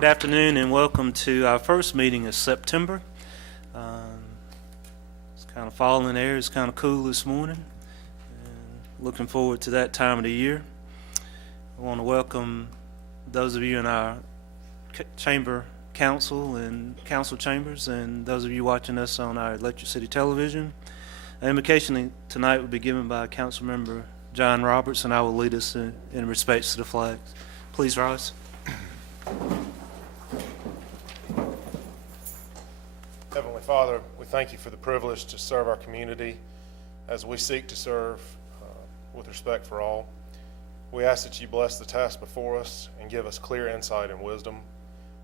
Good afternoon and welcome to our first meeting of September. It's kind of fall in the air. It's kind of cool this morning. And looking forward to that time of the year. I want to welcome those of you in our chamber council and council chambers and those of you watching us on our Electric City Television. Our invocation tonight will be given by Councilmember John Roberts, and I will lead us in respects to the flags. Please rise. Heavenly Father, we thank you for the privilege to serve our community as we seek to serve with respect for all. We ask that you bless the task before us and give us clear insight and wisdom.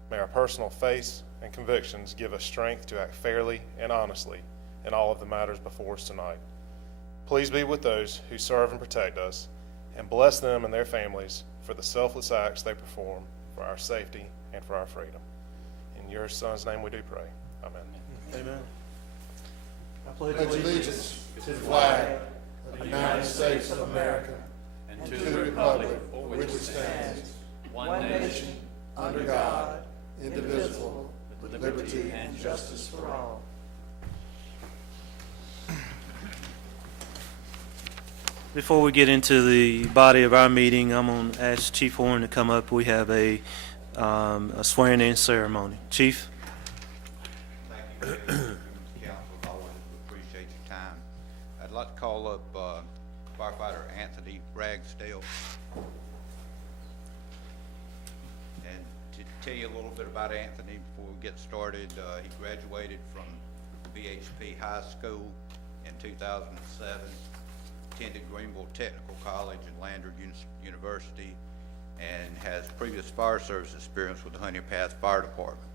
May our personal faith and convictions give us strength to act fairly and honestly in all of the matters before us tonight. Please be with those who serve and protect us, and bless them and their families for the selfless acts they perform for our safety and for our freedom. In your Son's name we do pray. Amen. Amen. I pledge allegiance to the flag of the United States of America and to the republic for which it stands, one nation, under God, indivisible, with liberty and justice for all. Before we get into the body of our meeting, I'm going to ask Chief Warren to come up. We have a swearing-in ceremony. Chief? Thank you, Council. Always appreciate your time. I'd like to call up Firefighter Anthony Ragsdale. And to tell you a little bit about Anthony before we get started, he graduated from BHP High School in 2007, attended Greenville Technical College and Lander University, and has previous fire service experience with the Honey Path Fire Department.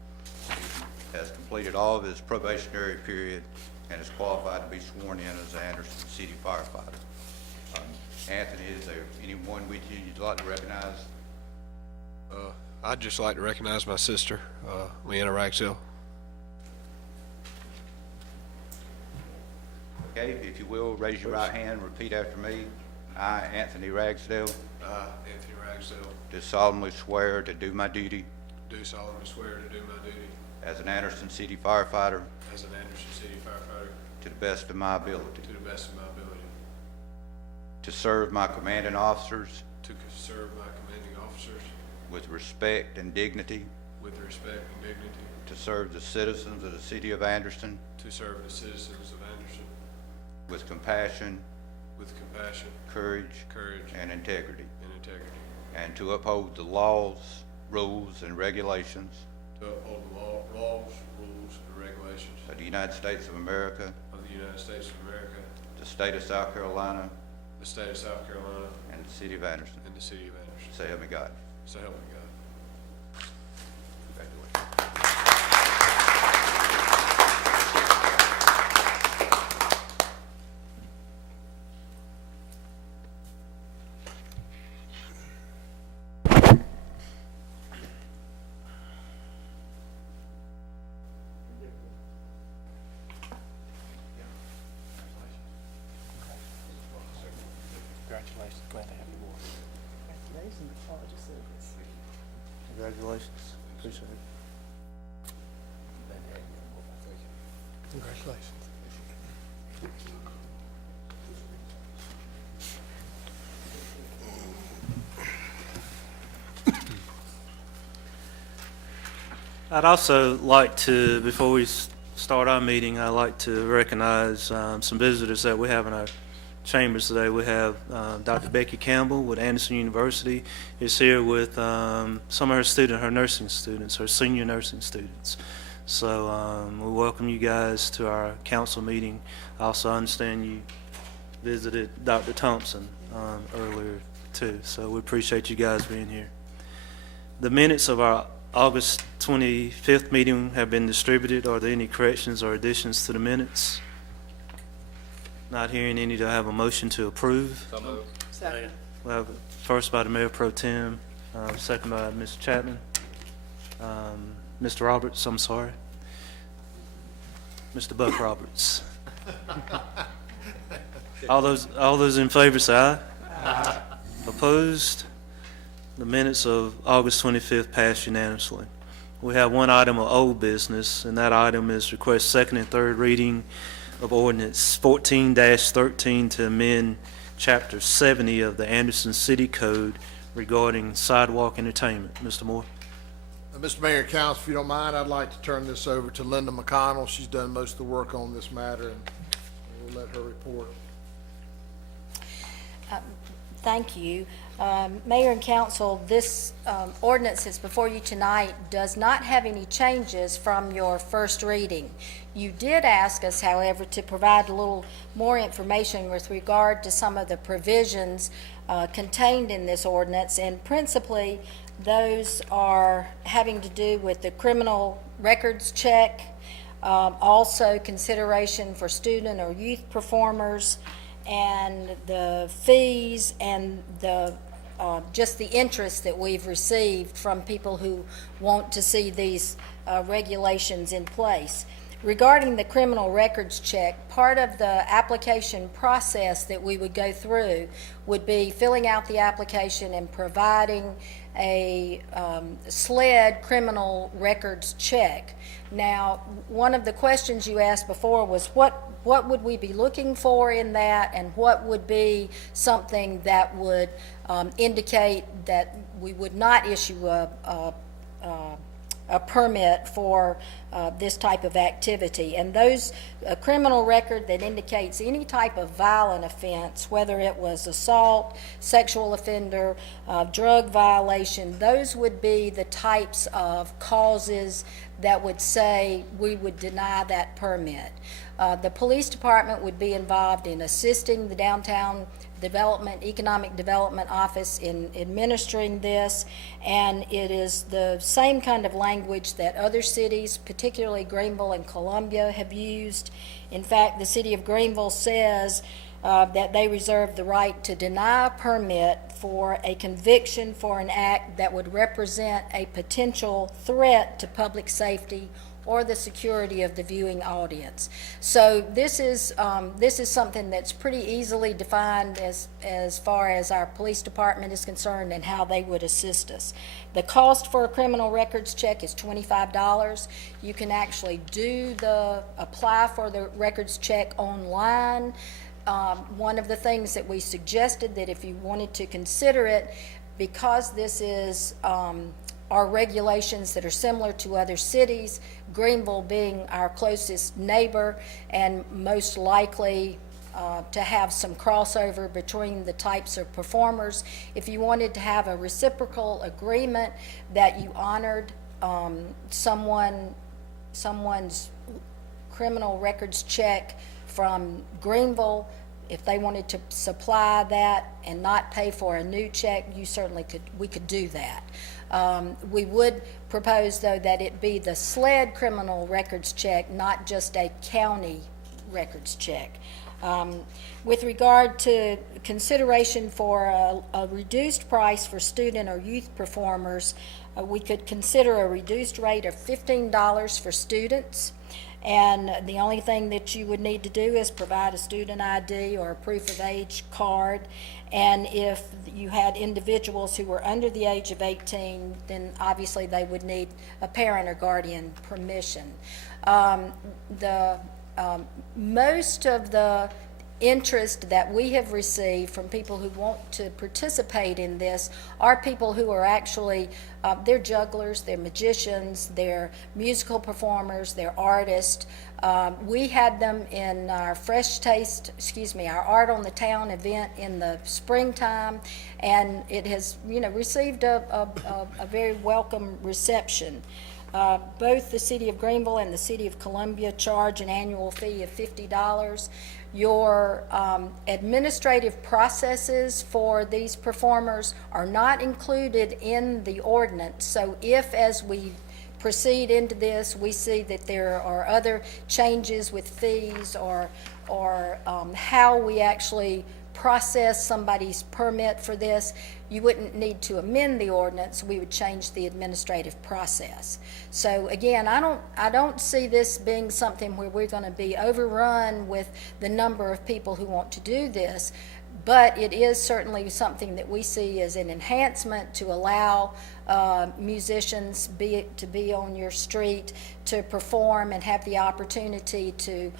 He has completed all of his probationary period and is qualified to be sworn in as an Anderson City firefighter. Anthony, is there anyone with you you'd like to recognize? I'd just like to recognize my sister, Leanna Ragsdale. Okay, if you will, raise your right hand and repeat after me. I, Anthony Ragsdale, Anthony Ragsdale, do solemnly swear to do my duty do solemnly swear to do my duty as an Anderson City firefighter as an Anderson City firefighter to the best of my ability, to the best of my ability, to serve my commanding officers to serve my commanding officers with respect and dignity, with respect and dignity, to serve the citizens of the city of Anderson to serve the citizens of Anderson with compassion, courage, and integrity, and to uphold the laws, rules, and regulations to uphold the laws, rules, and regulations of the United States of America, of the United States of America, the state of South Carolina, the state of South Carolina, and the city of Anderson. and the city of Anderson. So help me God. So help me God. Congratulations. Congratulations. Glad to have you aboard. Congratulations on your service. Congratulations. Appreciate it. Congratulations. I'd also like to, before we start our meeting, I'd like to recognize some visitors that we have in our chambers today. We have Dr. Becky Campbell with Anderson University is here with some of her students, her nursing students, her senior nursing students. So we welcome you guys to our council meeting. I also understand you visited Dr. Thompson earlier too, so we appreciate you guys being here. The minutes of our August 25th meeting have been distributed. Are there any corrections or additions to the minutes? Not hearing any. Do I have a motion to approve? So moved. Second. We have first by the Mayor Pro Tem, second by Mr. Chapman. Mr. Roberts, I'm sorry. Mr. Buck Roberts. All those in favor say aye. Aye. Opposed? The minutes of August 25th passed unanimously. We have one item of old business, and that item is request second and third reading of Ordinance 14-13 to amend Chapter 70 of the Anderson City Code regarding sidewalk entertainment. Mr. Moore? Mr. Mayor and Council, if you don't mind, I'd like to turn this over to Linda McConnell. She's done most of the work on this matter, and we'll let her report. Thank you. Mayor and Council, this ordinance that's before you tonight does not have any changes from your first reading. You did ask us, however, to provide a little more information with regard to some of the provisions contained in this ordinance, and principally those are having to do with the criminal records check, also consideration for student or youth performers, and the fees and the just the interest that we've received from people who want to see these regulations in place. Regarding the criminal records check, part of the application process that we would go through would be filling out the application and providing a SLED criminal records check. Now, one of the questions you asked before was what would we be looking for in that, and what would be something that would indicate that we would not issue a permit for this type of activity. And those, a criminal record that indicates any type of violent offense, whether it was assault, sexual offender, drug violation, those would be the types of causes that would say we would deny that permit. The police department would be involved in assisting the downtown economic development office in administering this, and it is the same kind of language that other cities, particularly Greenville and Columbia, have used. In fact, the city of Greenville says that they reserve the right to deny a permit for a conviction for an act that would represent a potential threat to public safety or the security of the viewing audience. So this is something that's pretty easily defined as far as our police department is concerned and how they would assist us. The cost for a criminal records check is $25. You can actually apply for the records check online. One of the things that we suggested, that if you wanted to consider it, because this is are regulations that are similar to other cities, Greenville being our closest neighbor and most likely to have some crossover between the types of performers. If you wanted to have a reciprocal agreement that you honored someone's criminal records check from Greenville, if they wanted to supply that and not pay for a new check, we could do that. We would propose, though, that it be the SLED criminal records check, not just a county records check. With regard to consideration for a reduced price for student or youth performers, we could consider a reduced rate of $15 for students. And the only thing that you would need to do is provide a student ID or a proof of age card. And if you had individuals who were under the age of 18, then obviously they would need a parent or guardian permission. Most of the interest that we have received from people who want to participate in this are people who are actually, they're jugglers, they're magicians, they're musical performers, they're artists. We had them in our our Art on the Town event in the springtime, and it has, received a very welcome reception. Both the City of Greenville and the City of Columbia charge an annual fee of $50. Your administrative processes for these performers are not included in the ordinance. So if, as we proceed into this, we see that there are other changes with fees or how we actually process somebody's permit for this, you wouldn't need to amend the ordinance. We would change the administrative process. So again, I don't see this being something where we're going to be overrun with the number of people who want to do this. But it is certainly something that we see as an enhancement to allow musicians to be on your street, to perform and have the opportunity to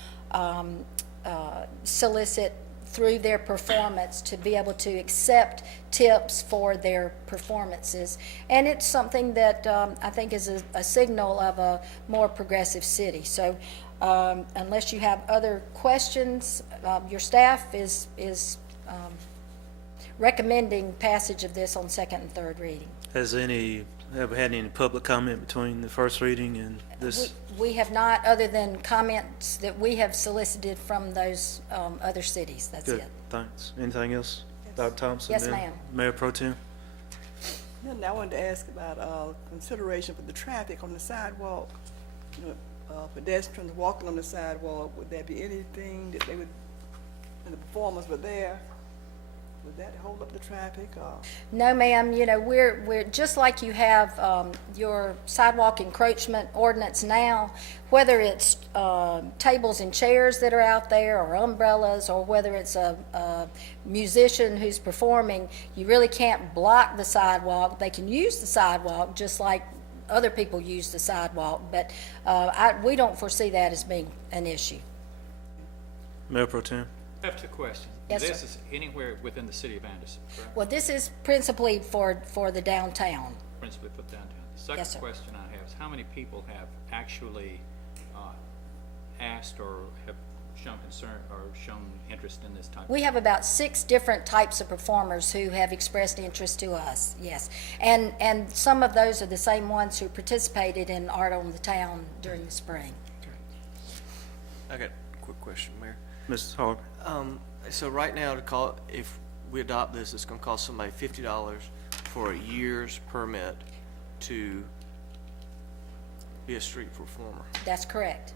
solicit through their performance, to be able to accept tips for their performances. And it's something that I think is a signal of a more progressive city. So unless you have other questions, your staff is recommending passage of this on second and third reading. Have we had any public comment between the first reading and this? We have not, other than comments that we have solicited from those other cities. That's Good, it. thanks. Anything else? Dr. Thompson? Yes, then ma'am. Mayor Pro Tem? Then I wanted to ask about consideration for the traffic on the sidewalk. You know, pedestrians walking on the sidewalk, would there be anything that they would, and the performers were there, would that hold up the traffic, or? No, ma'am, you know, we're just like you have your sidewalk encroachment ordinance now, whether it's tables and chairs that are out there, or umbrellas, or whether it's a musician who's performing, you really can't block the sidewalk. They can use the sidewalk just like other people use the sidewalk, but we don't foresee that as being an issue. Mayor Pro Tem? I have two questions. Yes, This sir. is anywhere within the city of Anderson, correct? Well, this is principally for the downtown. Principally put downtown. The Yes, sir. second question I have is how many people have actually asked or have shown concern or shown interest in this type of? We have about 6 different types of performers who have expressed interest to us, yes. And some of those are the same ones who participated in Art on the Town during the spring. I got a quick question, Mayor. Mrs. Harper? So right now, if we adopt this, it's gonna cost somebody $50 for a year's permit to be a street performer. That's correct.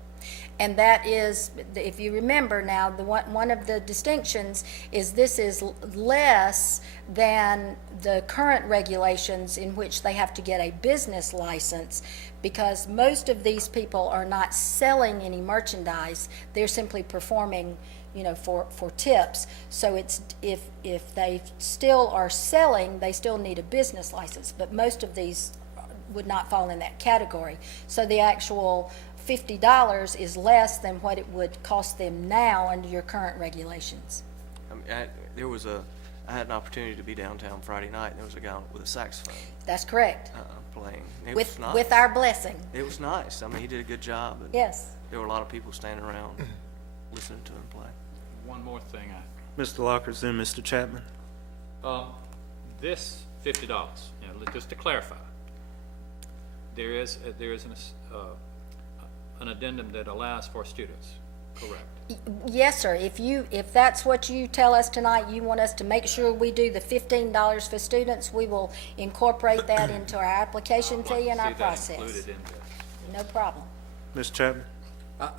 And that is, if you remember now, one of the distinctions is this is less than the current regulations in which they have to get a business license, because most of these people are not selling any merchandise. They're simply performing, you know, for tips. So it's, if they still are selling, they still need a business license, but most of these would not fall in that category. So the actual $50 is less than what it would cost them now under your current regulations. I mean, I had an opportunity to be downtown Friday night, and there was a guy with a saxophone That's correct. playing. It With was nice. with our blessing. It was nice. I mean, he did a good job. And Yes. there were a lot of people standing around listening to him play. One more thing, Mr. Lockers, then Mr. Chapman? this $50, you know, just to clarify, there is an addendum that allows for students, correct? Yes, sir. If that's what you tell us tonight, you want us to make sure we do the $15 for students, we will incorporate that into our application fee and our See that process. included in this. No problem. Mr. Chapman?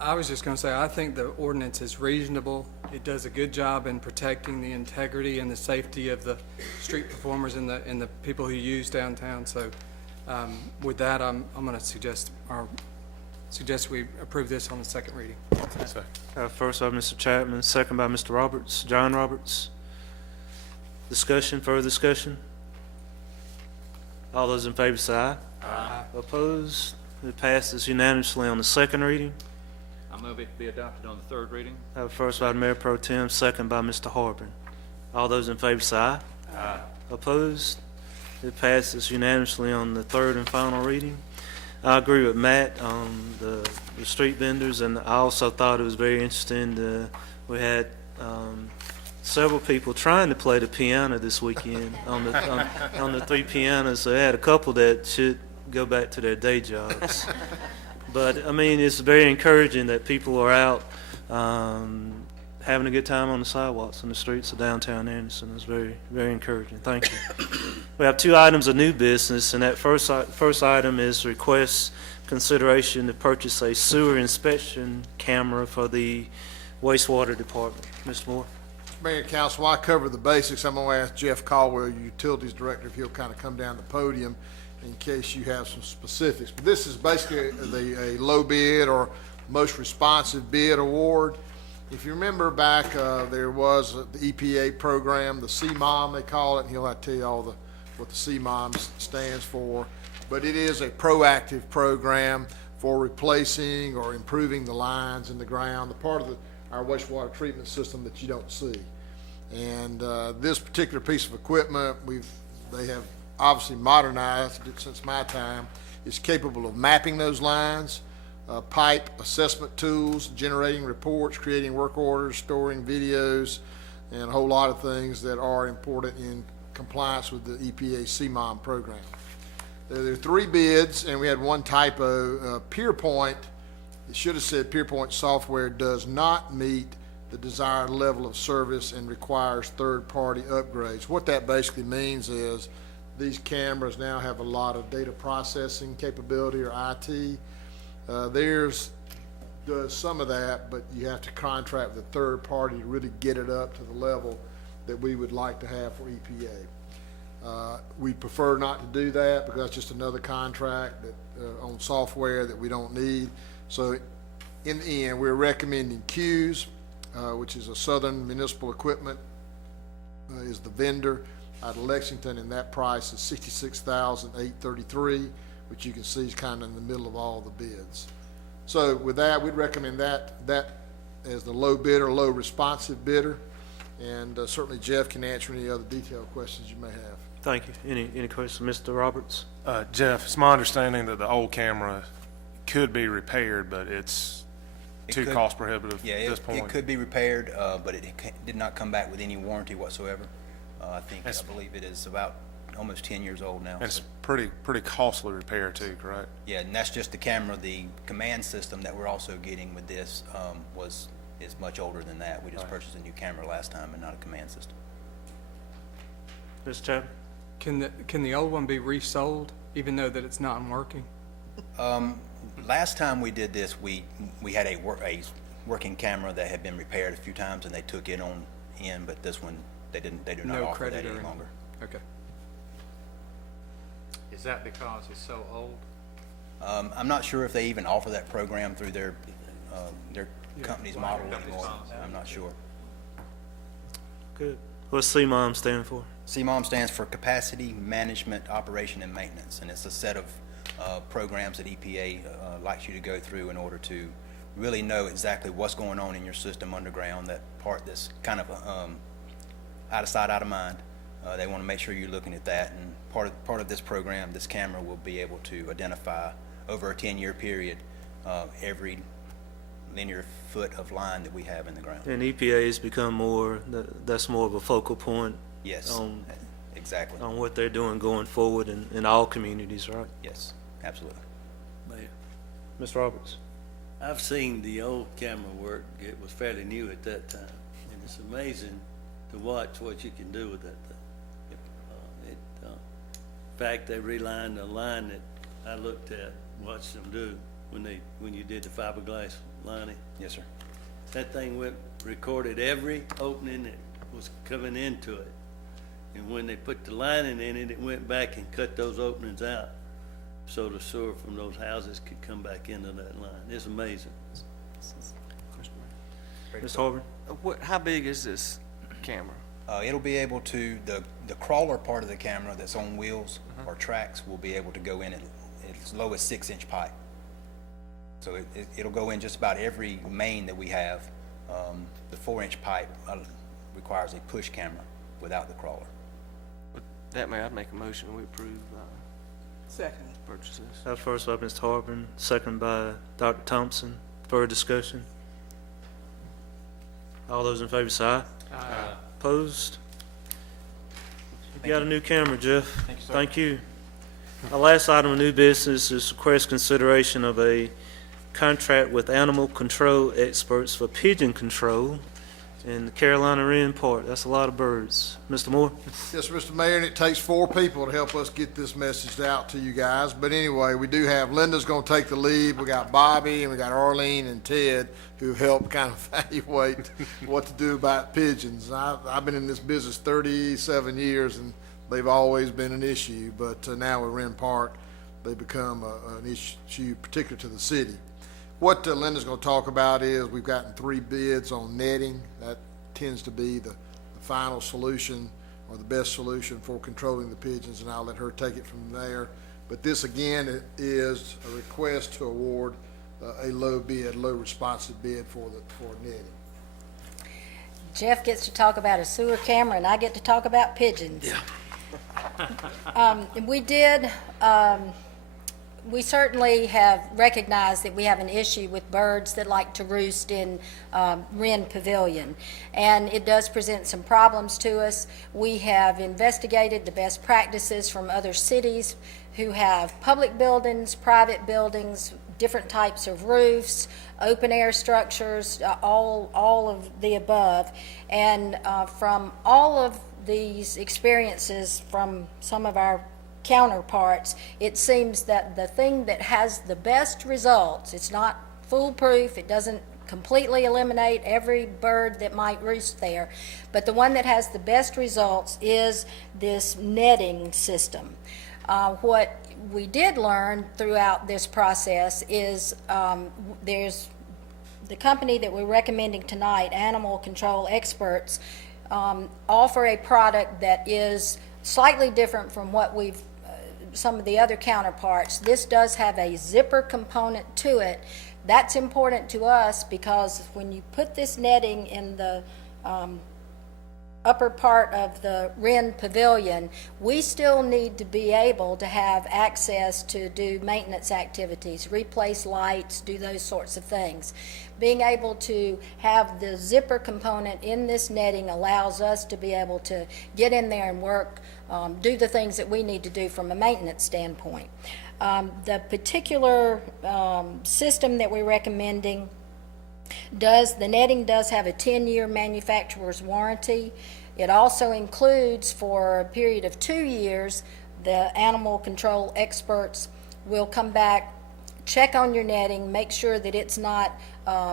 I was just going to say, I think the ordinance is reasonable. It does a good job in protecting the integrity and the safety of the street performers and the people who use downtown. So with that, I'm going to suggest we approve this on the second reading. First by Mr. Chapman, second by Mr. Roberts, John Roberts. Discussion, further discussion? All those in favor say aye. Aye. Opposed? It passes unanimously on the second reading. I move it be adopted on the third reading. First by Mayor Pro Tem, second by Mr. Harbin. All those in favor say aye. Aye. Opposed? It passes unanimously on the third and final reading. I agree with Matt on the street vendors, and I also thought it was very interesting. We had several people trying to play the piano this weekend on the 3 pianos. So they had a couple that should go back to their day jobs. But I mean, it's very encouraging that people are out having a good time on the sidewalks and the streets of downtown Anderson. It's very, very encouraging. Thank you. We have 2 items of new business, and that first item is request consideration to purchase a sewer inspection camera for the wastewater department. Mr. Moore? Mayor and Council, while I cover the basics, I'm going to ask Jeff Caldwell, your Utilities Director, if he'll kind of come down the podium in case you have some specifics. But this is basically a low bid or most responsive bid award. If you remember back, there was the EPA program, the CMOM they call it, and he'll have to tell you all what the CMOM stands for. But it is a proactive program for replacing or improving the lines in the ground, the part of our wastewater treatment system that you don't see. And this particular piece of equipment, they have obviously modernized it since my time. It's capable of mapping those lines, pipe assessment tools, generating reports, creating work orders, storing videos, and a whole lot of things that are important in compliance with the EPA CMOM program. There are 3 bids, and we had one typo. PeerPoint, it should have said PeerPoint software does not meet the desired level of service and requires third-party upgrades. What that basically means is these cameras now have a lot of data processing capability, or IT. Theirs does some of that, but you have to contract with a third party to really get it up to the level that we would like to have for EPA. We prefer not to do that because that's just another contract that, on software that we don't need. So in the end, we're recommending Q's, which is a Southern Municipal Equipment, is the vendor out of Lexington, and that price is $66,833, which you can see is kind of in the middle of all the bids. So with that, we'd recommend that as the low bidder, low responsive bidder, and certainly Jeff can answer any other detailed questions you may have. Thank you. Any questions, Mr. Roberts? Jeff, it's my understanding that the old camera could be repaired, but it's too could- cost prohibitive Yeah, at this point. it could be repaired, but it did not come back with any warranty whatsoever. I That's- believe it is about almost 10 years old now. And it's so- pretty costly repair too, correct? Yeah, and that's just the camera. The command system that we're also getting with this is much older than that. We just Right. purchased a new camera last time and not a command system. Mr. Chapman? Can the old one be resold, even though that it's not working? Last time we did this, we had a working camera that had been repaired a few times, and they took it in, but this one, they do not No offer credit that or any anything? longer. Okay. Is that because it's so old? I'm not sure if they even offer that program through their company's model anymore. I'm not sure. Good. What's CMOM stand for? CMOM stands for Capacity Management, Operation, and Maintenance, and it's a set of programs that EPA likes you to go through in order to really know exactly what's going on in your system underground, that part that's kind of out of sight, out of mind. They want to make sure you're looking at that, and part of this program, this camera will be able to identify over a 10-year period every linear foot of line that we have in the ground. And EPA has become that's more of a focal point Yes, exactly. on what they're doing going forward in all communities, right? Yes, absolutely. Mayor, Mr. Roberts? I've seen the old camera work. It was fairly new at that time, and it's amazing to watch what you can do with that thing. In fact, they relined the line that I looked at, watched them do when you did the fiberglass lining. Yes, sir. That thing recorded every opening that was coming into it. And when they put the lining in it, it went back and cut those openings out, so the sewer from those houses could come back into that line. It's amazing. Ms. Harvey? How big is this camera? It'll be able to, the crawler part of the camera that's on wheels or tracks will be able to go in at as low as 6-inch pipe. So it'll go in just about every main that we have. The 4-inch pipe requires a push camera without the crawler. That may, I'd make a motion, we approve Second. purchases. First by Mr. Harvey, second by Dr. Thompson. Further discussion? All those in favor say aye. Aye. Opposed? You got a new camera, Jeff. Thank you, sir. Thank you. Our last item of new business is request consideration of a contract with animal control experts for pigeon control in the Carolina Wren Park. That's a lot of birds. Mr. Moore? Yes, Mr. Mayor, and it takes 4 people to help us get this message out to you guys. But anyway, we do have, Linda's gonna take the lead. We got Bobby, and we got Arlene and Ted, who help kind of evaluate what to do about pigeons. I've been in this business 37 years, and they've always been an issue. But now with Wren Park, they become an issue, particular to the city. What Linda's gonna talk about is, we've gotten 3 bids on netting. That tends to be the final solution, or the best solution for controlling the pigeons, and I'll let her take it from there. But this, again, is a request to award a low responsive bid for netting. Jeff gets to talk about a sewer camera, and I get to talk about pigeons. Yeah. We certainly have recognized that we have an issue with birds that like to roost in Wren Pavilion, and it does present some problems to us. We have investigated the best practices from other cities who have public buildings, private buildings, different types of roofs, open air structures, all of the above. And from all of these experiences from some of our counterparts, it seems that the thing that has the best results, it's not foolproof, it doesn't completely eliminate every bird that might roost there, but the one that has the best results is this netting system. What we did learn throughout this process is there's the company that we're recommending tonight, Animal Control Experts, offer a product that is slightly different from what we've some of the other counterparts. This does have a zipper component to it. That's important to us because when you put this netting in the upper part of the Wren Pavilion, we still need to be able to have access to do maintenance activities, replace lights, do those sorts of things. Being able to have the zipper component in this netting allows us to be able to get in there and work, do the things that we need to do from a maintenance standpoint. The particular system that we're recommending the netting does have a 10-year manufacturer's warranty. It also includes, for a period of 2 years, the Animal Control Experts will come back, check on your netting, make sure that it's not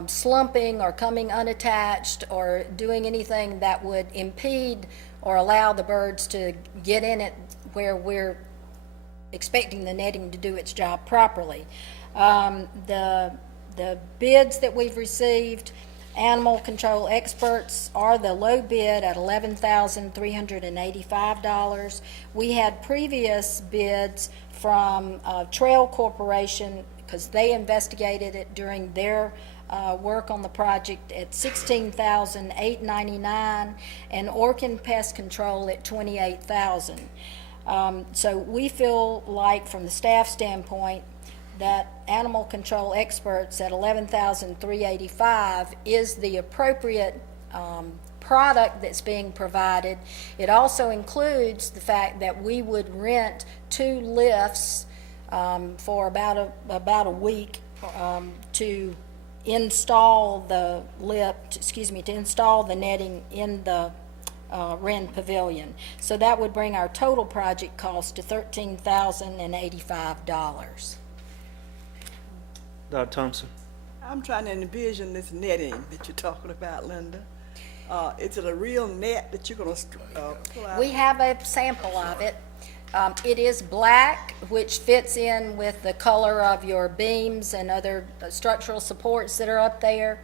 slumping or coming unattached or doing anything that would impede or allow the birds to get in it where we're expecting the netting to do its job properly. The bids that we've received, Animal Control Experts are the low bid at $11,385. We had previous bids from Trail Corporation because they investigated it during their work on the project at $16,899 and Orkin Pest Control at $28,000. So we feel like, from the staff standpoint, that Animal Control Experts at $11,385 is the appropriate product that's being provided. It also includes the fact that we would rent 2 lifts for about a week to install the to install the netting in the Wren Pavilion. So that would bring our total project cost to $13,085. Dr. Thompson? I'm trying to envision this netting that you're talking about, Linda. Is it a real net that you're going to pull out? We have a sample of it. It is black, which fits in with the color of your beams and other structural supports that are up there.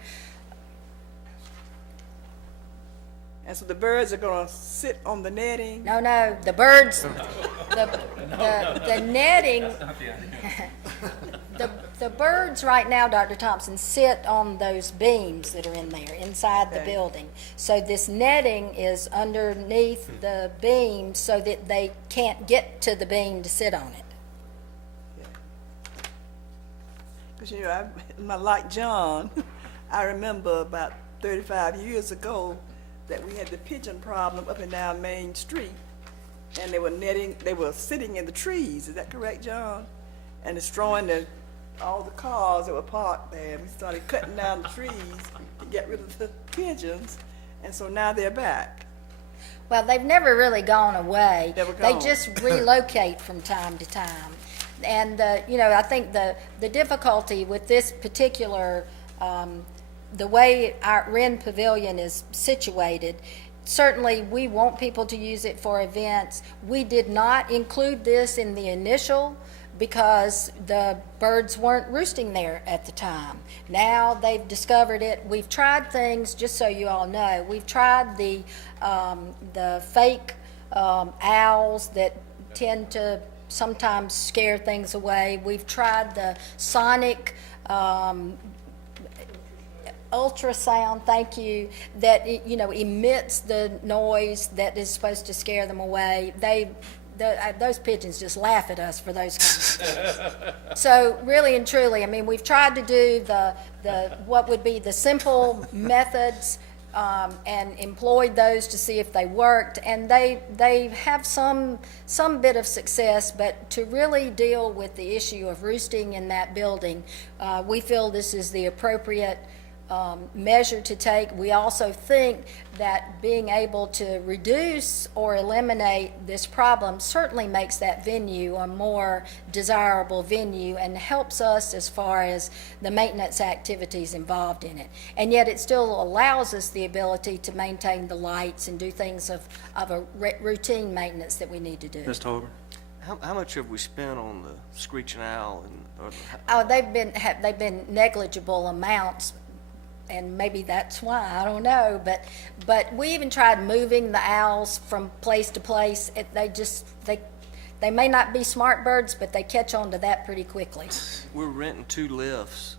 And so the birds are going to sit on the netting? No, the birds, the netting, the birds right now, Dr. Thompson, sit on those beams that are in there, inside the building. So this netting is underneath the beam so that they can't get to the beam to sit on it. Because, you know, like John, I remember about 35 years ago that we had the pigeon problem up and down Main Street, and they were sitting in the trees. Is that correct, John? And destroying all the cars that were parked there. We started cutting down the trees to get rid of the pigeons, and so now they're back. Well, they've never really gone away. Never They gone. just relocate from time to time. And, you know, I think the difficulty with this particular the way our Wren Pavilion is situated, certainly we want people to use it for events. We did not include this in the initial because the birds weren't roosting there at the time. Now they've discovered it. We've tried things, just so you all know, we've tried the fake owls that tend to sometimes scare things away. We've tried the sonic ultrasound, thank you, that emits the noise that is supposed to scare them away. Those pigeons just laugh at us for those kinds of things. So really and truly, I mean, we've tried to do the what would be the simple methods and employed those to see if they worked, and they have some bit of success, but to really deal with the issue of roosting in that building, we feel this is the appropriate measure to take. We also think that being able to reduce or eliminate this problem certainly makes that venue a more desirable venue and helps us as far as the maintenance activities involved in it. And yet it still allows us the ability to maintain the lights and do things of a routine maintenance that we need to do. Mr. Harbor? How much have we spent on the screeching owl and? Oh, they've been negligible amounts, and maybe that's why, I don't know, but we even tried moving the owls from place to place. They may not be smart birds, but they catch on to that pretty quickly. We're renting 2 lifts.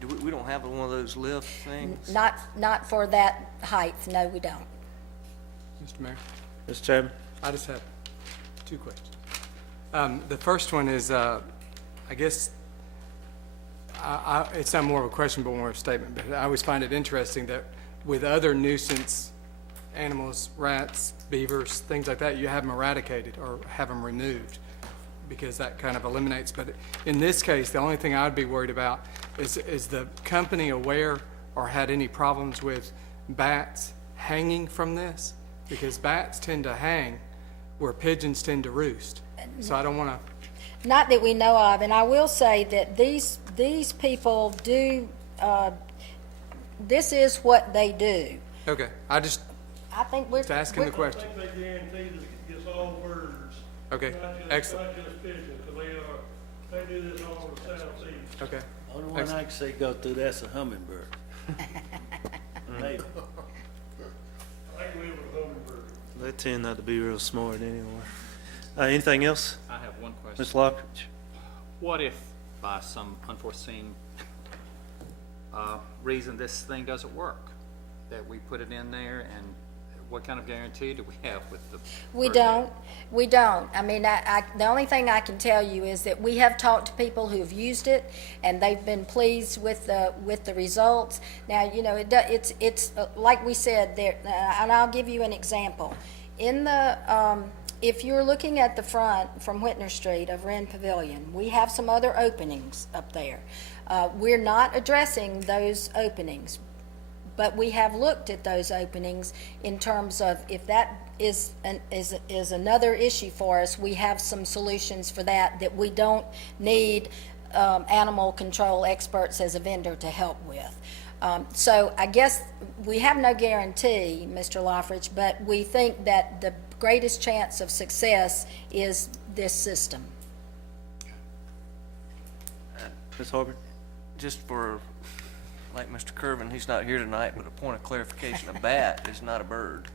We don't have one of those lift things? Not for that height, no, we don't. Mr. Mayor, Mr. Chairman? I just have 2 questions. The first one is, I guess, it's not more of a question but more of a statement, but I always find it interesting that with other nuisance animals, rats, beavers, things like that, you have them eradicated or have them removed because that kind of eliminates. But in this case, the only thing I'd be worried about is the company aware or had any problems with bats hanging from this? Because bats tend to hang where pigeons tend to roost. So I don't want to. Not that we know of, and I will say that these people do, this is what they do. Okay, I think we're. just asking the question. I think they guarantee that it gets all birds. Okay, excellent. Not just pigeons, because they do this all over the southeast. Okay. Only one I can say go through, that's a hummingbird. Maybe. I can live with a hummingbird. They tend not to be real smart anymore. Anything else? I have one question. Mr. Lockridge? What if by some unforeseen reason this thing doesn't work? That we put it in there, and what kind of guarantee do we have with the? We don't. I mean, the only thing I can tell you is that we have talked to people who've used it, and they've been pleased with the results. Now, it's like we said there, and I'll give you an example. In the if you're looking at the front from Whitner Street of Wren Pavilion, we have some other openings up there. We're not addressing those openings, but we have looked at those openings in terms of if that is another issue for us, we have some solutions for that we don't need animal control experts as a vendor to help with. So I guess we have no guarantee, Mr. Lockridge, but we think that the greatest chance of success is this system. Ms. Harbor? Just for, like Mr. Kervin, he's not here tonight, but a point of clarification, a bat is not a bird.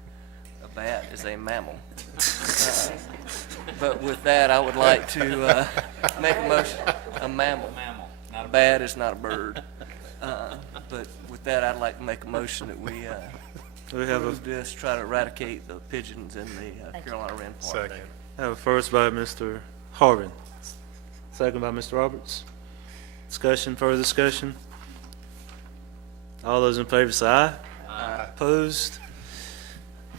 A bat is a mammal. But with that, I would like to make a motion, a mammal. A bat is not a bird. But with that, I'd like to make a motion that we approve this, try to eradicate the pigeons in the Carolina Wren Park. Second. I have a first by Mr. Harbin, second by Mr. Roberts. Discussion, further discussion? All those in favor say aye. Aye. Opposed?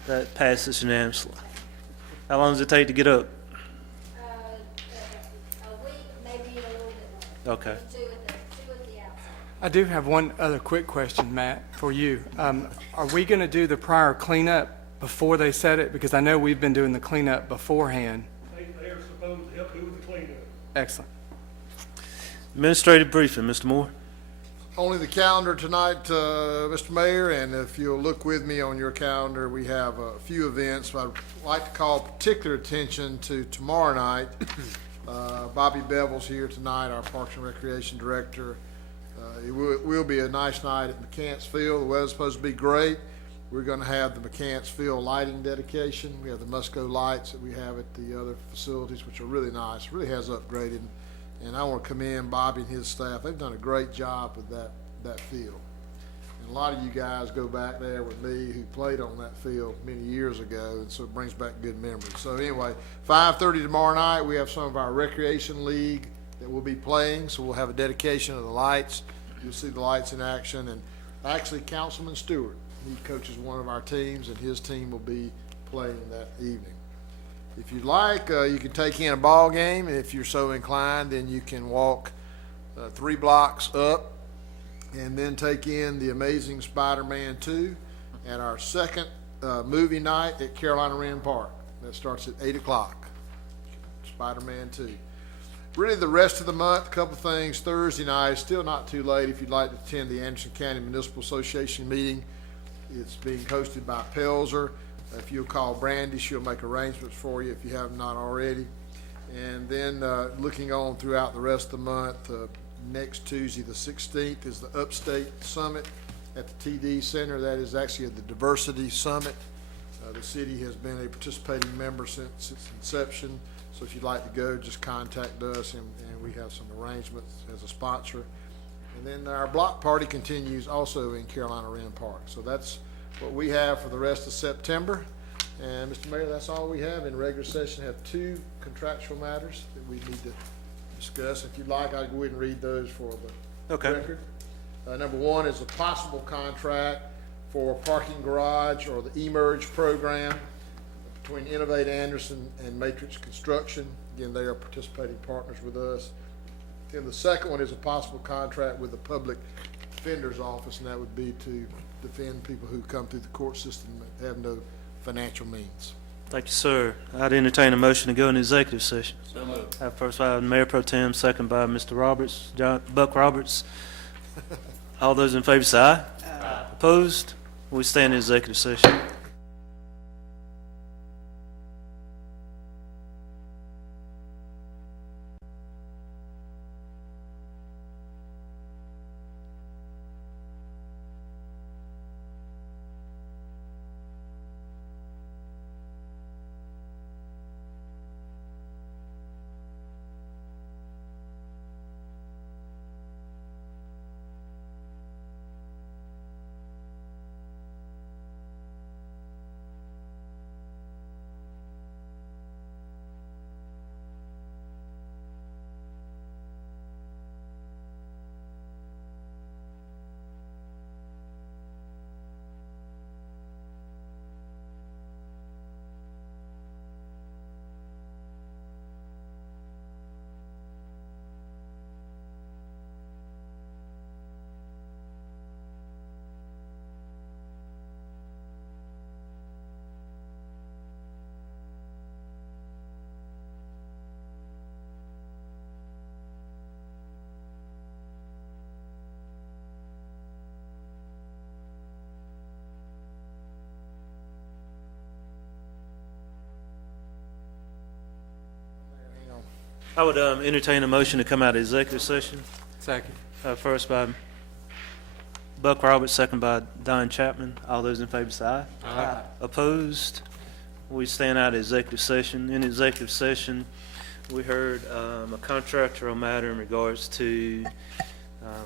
That passes unanimously. How long does it take to get up? A week, maybe a little bit more. Okay. Two at the outside. I do have one other quick question, Matt, for you. Are we going to do the prior cleanup before they set it? Because I know we've been doing the cleanup beforehand. They are supposed to help you with the cleanup. Excellent. Administrative briefing, Mr. Moore. Only the calendar tonight, Mr. Mayor, and if you'll look with me on your calendar, we have a few events. I'd like to call particular attention to tomorrow night. Bobby Bevel's here tonight, our Parks and Recreation Director. It will be a nice night at McCants Field. The weather's supposed to be great. We're going to have the McCants Field lighting dedication. We have the Musco lights that we have at the other facilities, which are really nice. Really has upgraded. And I want to commend Bobby and his staff. They've done a great job with that field. And a lot of you guys go back there with me who played on that field many years ago, and so it brings back good memories. So anyway, 5:30 tomorrow night, we have some of our Recreation League that will be playing, so we'll have a dedication of the lights. You'll see the lights in action, and actually Councilman Stewart, he coaches one of our teams, and his team will be playing that evening. If you'd like, you can take in a ball game, and if you're so inclined, then you can walk 3 blocks up and then take in The Amazing Spider-Man 2 at our second movie night at Carolina Wren Park. That starts at 8 o'clock, Spider-Man 2. Really, the rest of the month, a couple things. Thursday night, still not too late if you'd like to attend the Anderson County Municipal Association meeting. It's being hosted by Pelzer. If you'll call Brandy, she'll make arrangements for you if you have not already. And then looking on throughout the rest of the month, next Tuesday, the 16th, is the Upstate Summit at the TD Center. That is actually the Diversity Summit. The city has been a participating member since its inception. So if you'd like to go, just contact us, and we have some arrangements as a sponsor. And then our block party continues also in Carolina Wren Park. So that's what we have for the rest of September. And Mr. Mayor, that's all we have. In regular session, have 2 contractual matters that we need to discuss. If you'd like, I'll go ahead and read those for the record. Number 1 is a possible contract for a parking garage or the eMerge program between Innovate Anderson and Matrix Construction. Again, they are participating partners with us. And the second one is a possible contract with the Public Defender's Office, and that would be to defend people who come through the court system that have no financial means. Thank you, sir. I'd entertain a motion to go into executive session. So moved. Have first by Mayor Pro Tem, second by Mr. Roberts, Buck Roberts. All those in favor say aye. Aye. Opposed? We stand in executive session. I would entertain a motion to come out of executive session. Second. First by Buck Roberts, second by Don Chapman. All those in favor say aye. Aye. Opposed? We stand out of executive session. In executive session, we heard a contractual matter in regards to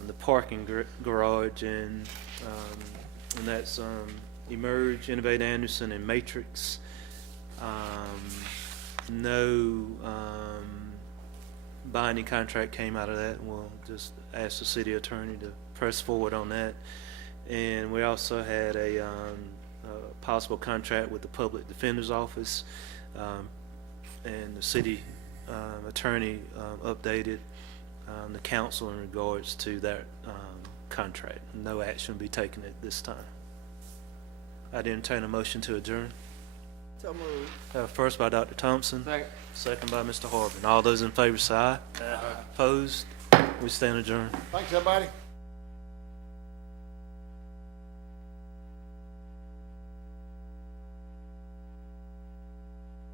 the parking garage, and that's Emerge, Innovate Anderson, and Matrix. No binding contract came out of that, and we'll just ask the city attorney to press forward on that. And we also had a possible contract with the Public Defender's Office, and the city attorney updated the council in regards to that contract. No action will be taken at this time. I'd entertain a motion to adjourn. So moved. First by Dr. Thompson. Second. Second by Mr. Harbin. All those in favor say aye. Aye. Opposed? We stand adjourned. Thanks, everybody.